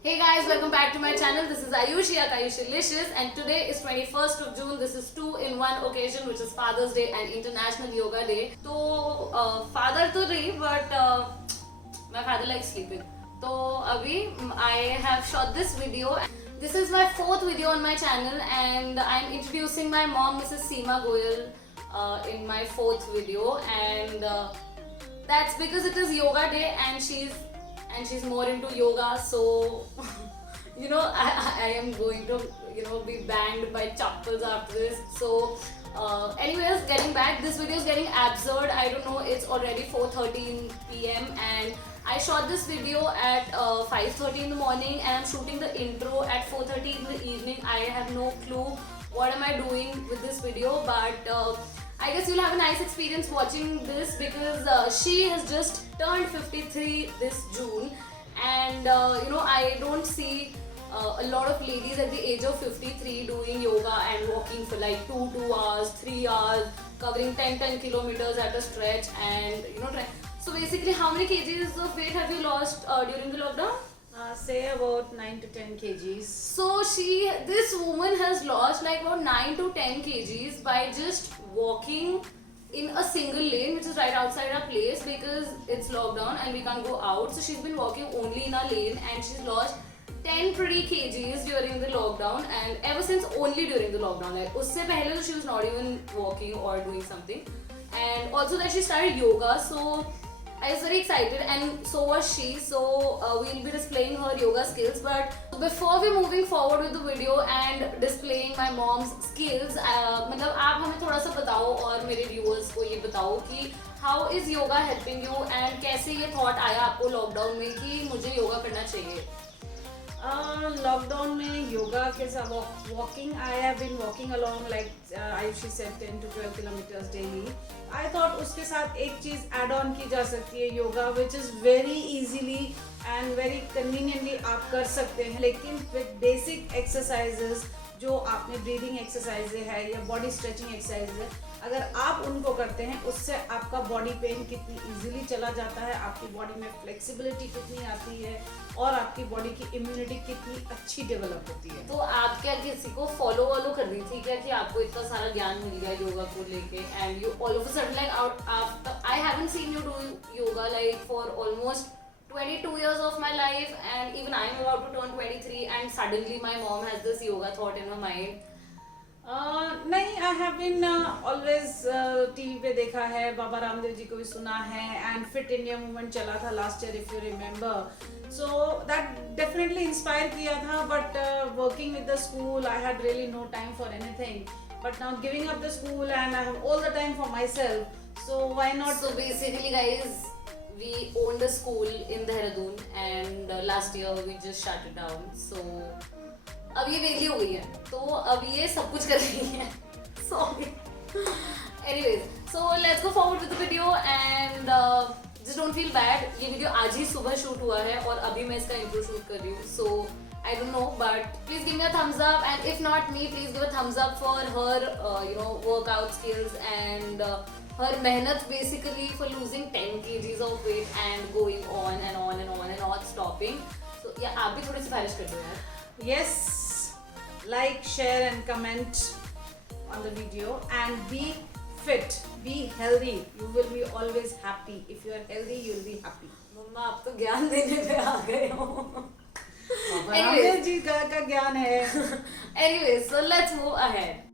Hey guys, welcome back to my channel. This is Ayushi at Ayushilicious, and today is 21st of June. This is two in one occasion, which is Father's Day and International Yoga Day. तो father तो नहीं, but my father likes sleeping. तो अभी I have shot this video. This is my fourth video on my channel, and I'm introducing my mom, Mrs. Seema Goyal, in my fourth video, and that's because it is Yoga Day, and she's more into yoga, so I am going to be banned by chappals after this. So anyways, getting back, this video is getting absurd. I don't know, it's already 4:13 p.m. and I shot this video at 5:30 in the morning, and I'm shooting the intro at 4:30 in the evening. I have no clue what am I doing with this video, but I guess you'll have a nice experience watching this because she has just turned 53 this June, and I don't see a lot of ladies at the age of 53 doing yoga and walking for like 2 hours, 3 hours, covering 10 kilometers at a stretch, and so basically, how many kgs of weight have you lost during the lockdown? Say about 9 to 10 kgs. So this woman has lost like about 9 to 10 kgs by just walking in a single lane, which is right outside our place because it's lockdown and we can't go out. So she's been walking only in a lane, and she's lost 10 pretty kgs during the lockdown, and ever since only during the lockdown. Like usse pehle she was not even walking or doing something, and also that she started yoga. So I was very excited, and so was she. So we'll be displaying her yoga skills. But before we moving forward with the video and displaying my mom's skills, मतलब आप हमें थोड़ा सा बताओ और मेरे viewers को ये बताओ कि how is yoga helping you, and कैसे ये thought आया आपको lockdown में कि मुझे योगा करना चाहिए? लॉकडाउन में योगा के साथ walking I have been walking along like Aayushi said 10 to 12 kilometres daily. I thought उसके साथ एक चीज़ ऐड ऑन की जा सकती है, yoga which is very easily and very conveniently आप कर सकते हैं, लेकिन विद बेसिक एक्सरसाइजेस जो आपने ब्रीदिंग एक्सरसाइज है या बॉडी स्ट्रेचिंग एक्सरसाइज है, अगर आप उनको करते हैं उससे आपका बॉडी पेन कितनी इजीली चला जाता है, आपकी बॉडी में फ्लेक्सिबिलिटी कितनी आती है और आपकी बॉडी की इम्यूनिटी कितनी अच्छी डेवलप होती है. तो आप क्या किसी को फॉलो कर रही थी क्या कि आपको इतना सारा ज्ञान मिल गया योगा को लेके, and you all of a sudden like after I haven't seen you do yoga like for almost 22 years of my life, and even I'm about to turn 23, and suddenly my mom has this yoga thought in her mind. नहीं, I have been always TV पे देखा है, बाबा रामदेव जी को भी सुना है, and fit India movement चला था last year if you remember. So that definitely inspire किया था, but working with the school I had really no time for anything, but now giving up the school and I have all the time for myself, so why not. So basically guys, we owned a school in Dehradun, and last year we just shut it down. So अब ये वेली हो गई है, तो अब ये सब कुछ कर रही है. Sorry. Anyways, so let's go forward with the video, and just don't feel bad. ये वीडियो आज ही सुबह शूट हुआ है और अभी मैं इसका इंट्रो शूट कर रही हूँ. So I don't know, but please give me a thumbs up, and if not me, please give a thumbs up for her workout skills and her mehnat basically for losing 10 kgs of weight and going on and on and on and not stopping. So yeah, आप भी थोड़ी सिफारिश कर दो यार. Yes, like, share and comment on the video, and be fit, be healthy. You will be always happy. If you are healthy, you will be happy. मम्मा आप तो ज्ञान देने पे आ गए हो. रामदेव जी का ज्ञान है. Anyways, so let's move ahead.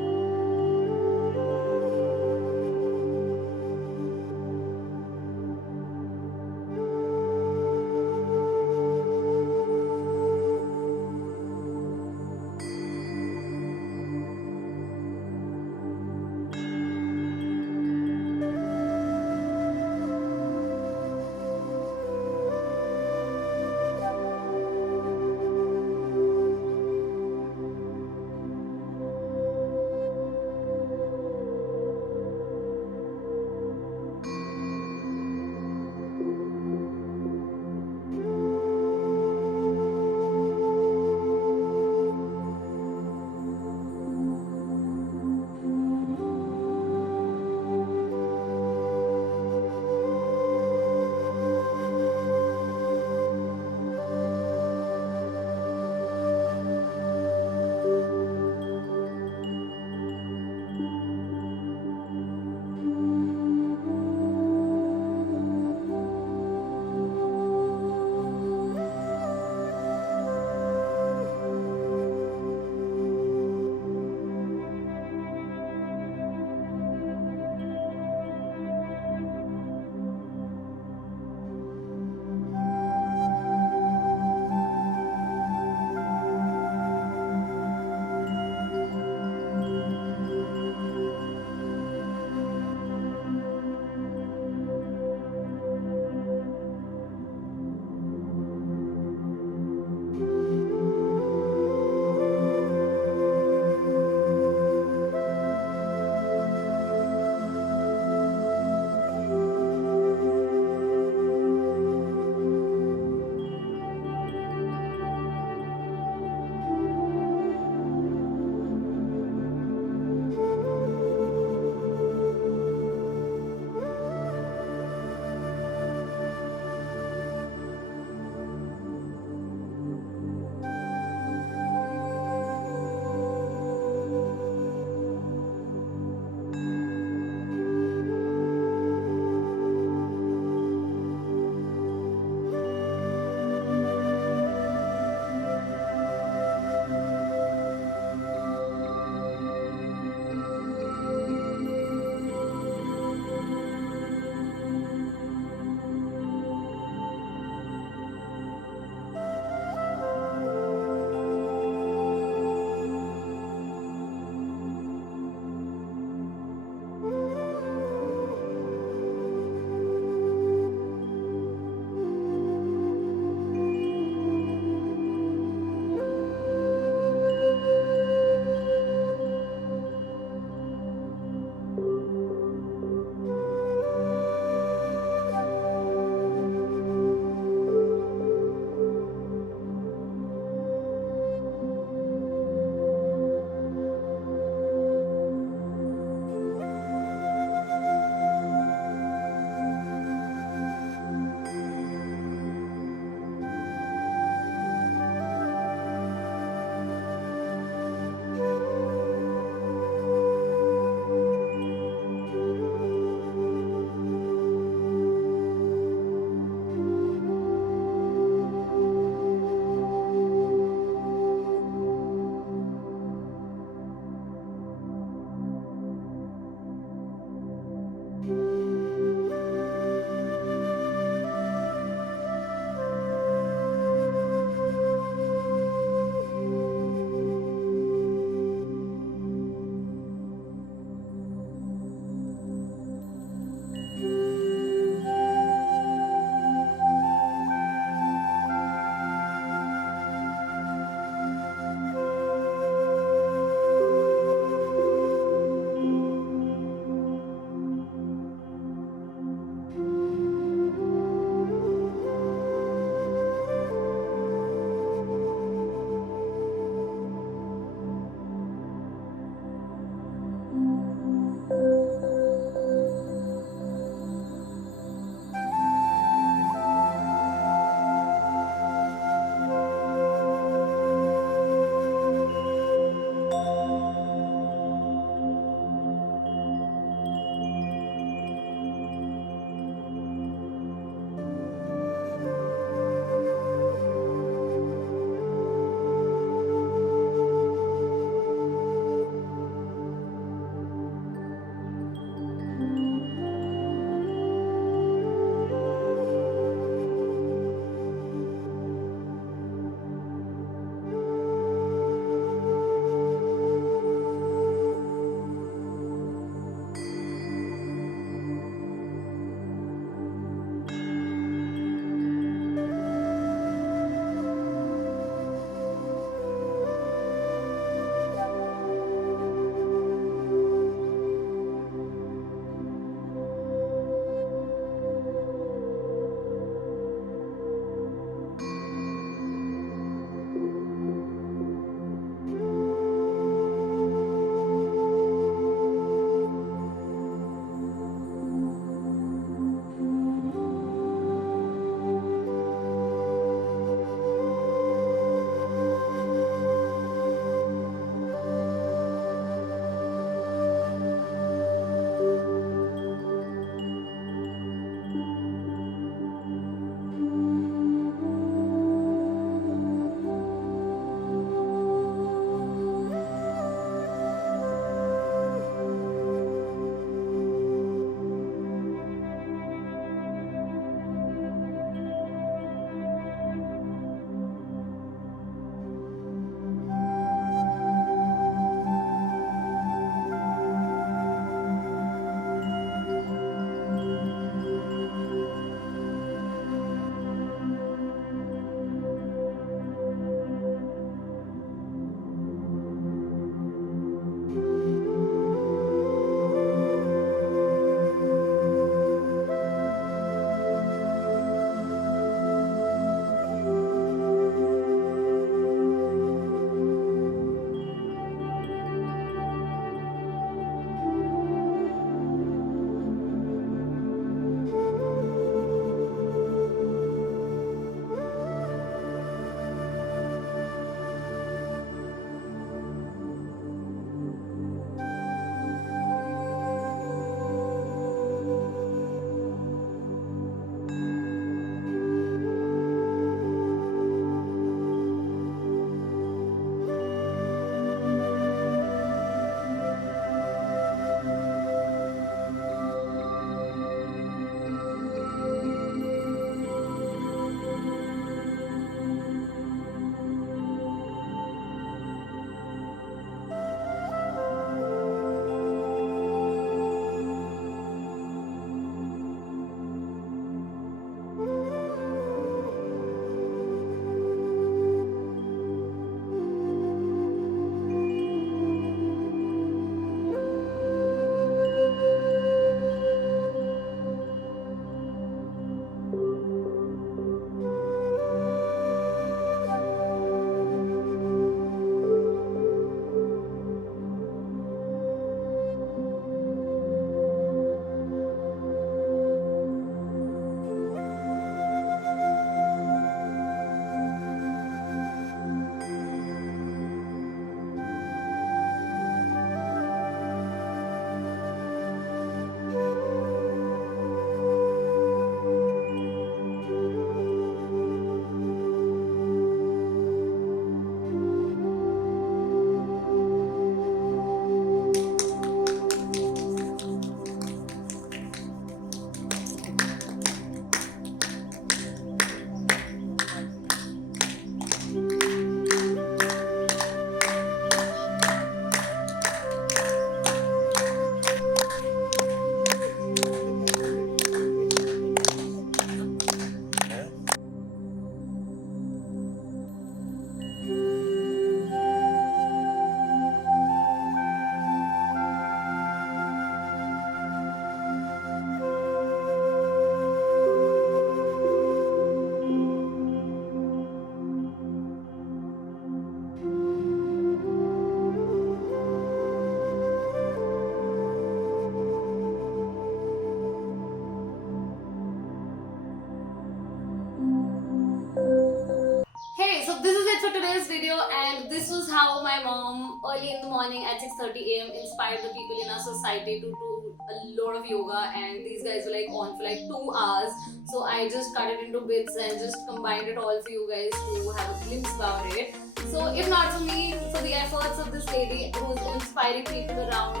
this video, and this was how my mom early in the morning at 6:30 a.m. inspired the people in our society to do a lot of yoga, and these guys were like on for like 2 hours. So I just cut it into bits and just combined it all for you guys to have a glimpse about it. So if not for me, for the efforts of this lady who's inspiring people around,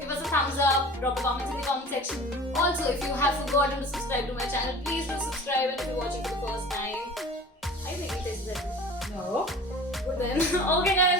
give us a thumbs up, drop a comment in the comment section. Also, if you have forgotten to subscribe to my channel, please do subscribe, and if you're watching for the first time, I think it is that. No. Good then. Okay guys,